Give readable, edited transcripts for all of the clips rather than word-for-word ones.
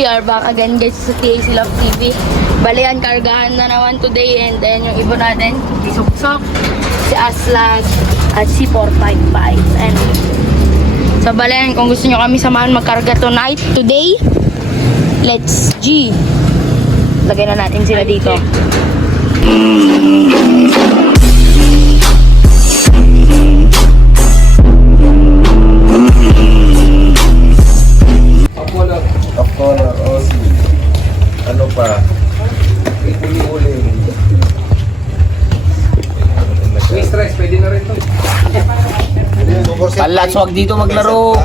we are back again guys sa TAC Love TV. Bale yan, kargahan na naman today and then yung ibon natin, si Suksok, si Aslan, at si 455. And so bale yan, kung gusto nyo kami samahan magkarga today, let's G. Lagay na natin sila dito. Color, OC. Ano pa? Uli-uli. Swiss rice, pwede na rin to. Palats, huwag dito maglaro.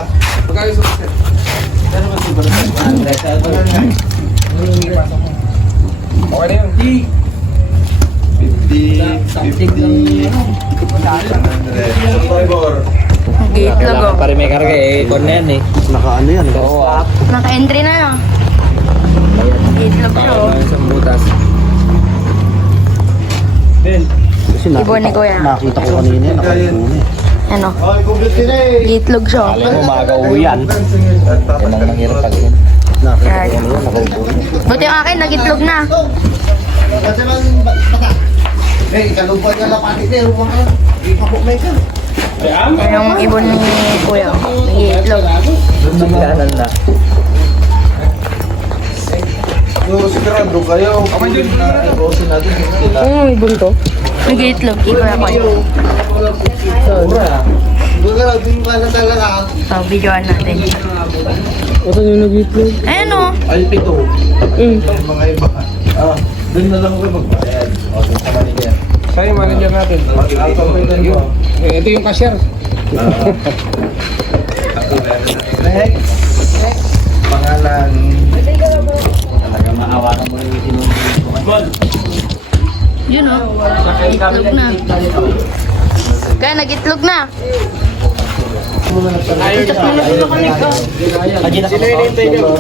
Magkano yung sukat? Okay na yun. 50, 100. Subscriber. Mag-iitlog oh. Pare may karga eh. Kon na yan eh. Naka-ano yan? Oo. Naka-entry na yun. Mag-iitlog siya oh. Isang butas. Ibon ni Kuya. Nakita ko kanina, naka-ano. Ano? Mag-iitlog siya oh. Alam mo, maaga-uwi yan. Yan ang nangyari pag yun. Yan. Buti yung akin, nag-itlog na. Eh, kalubay ka lang pati kayo. Ipapukmay ka. Yan yung ibon ni Kuya. Nag-iitlog. Sumikanan na. So, sigurado kayo. Kunin na ibosin natin. Ano ibon to? Nag-iitlog. Ikuya ko yun. Sigurado yung pala talaga. So, videoan natin. Ito yung nag-itlog. Ayan o. Ay, pito. Mga iba. Ah, dun na lang ako magbayad. O, dun sa Manila. Siya yung manager natin. Ito yung cashier. Next. Pangalan. Talaga maawakan mo yung sinunod. Yun o. Nag-itlog na. Kaya nag-itlog na. Tapos mo na sila connect ko. Sila yung hintay niyo.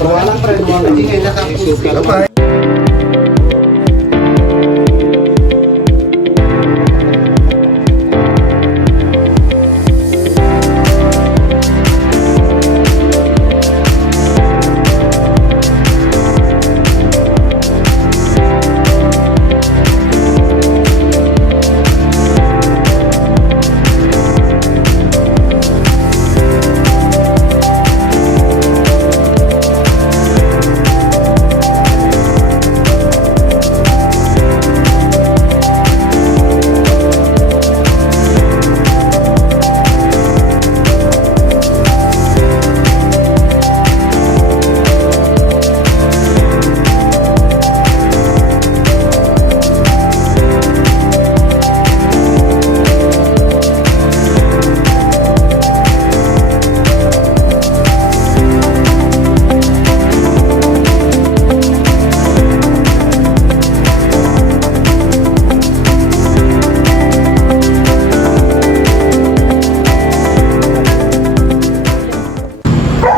Walang pre, walang ingay na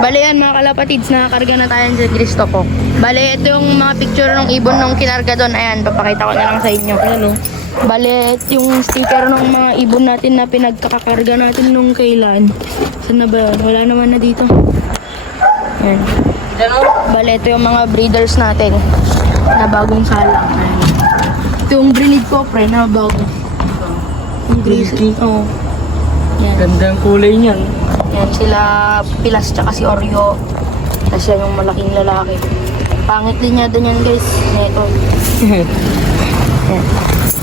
Bale yan mga kalapatids, nakakarga na tayo sa Cristopo. Bale, ito yung mga picture ng ibon nung kinarga doon. Ayan, papakita ko na lang sa inyo. Ayan o. Bale, ito yung sticker ng mga ibon natin na pinagkakakarga natin nung kailan. Saan na ba yun? Wala naman na dito. Ayan. Bale, ito yung mga breeders natin na bagong salang. Ayan. Ito yung breed ko, pre, na bago. Yung grizzly. Oo. Yan. Ganda ang kulay niyan. Yan sila Pilas tsaka si Oreo. Tapos yan yung malaking lalaki. Pangit din niya din yan guys. Neto. Yan.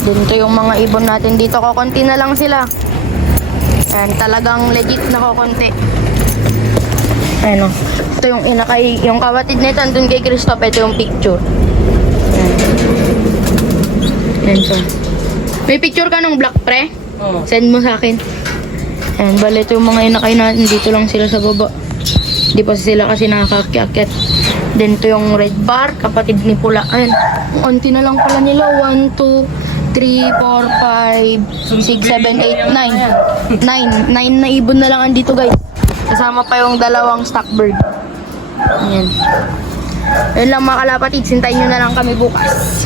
Dito yung mga ibon natin dito. Kokonti na lang sila. Yan. Talagang legit na kokonti. Ayan o. Ito yung inakay. Yung kapatid nito andun kay Christophe. Ito yung picture. Yan. Yan so. May picture ka ng black pre? Oo. Send mo sa akin. Ayan, bale ito yung mga inakay natin. Dito lang sila sa baba. Di pa sila kasi nakakakyakit. Then ito yung red bar, kapatid ni Pula. Ayan, konti na lang pala nila. 1, 2, 3, 4, 5, 6, 7, 8, 9. 9 na ibon na lang andito guys. Kasama pa yung dalawang stock bird. Ayan. Yun lang mga kalapatid. Sintayin nyo na lang kami bukas.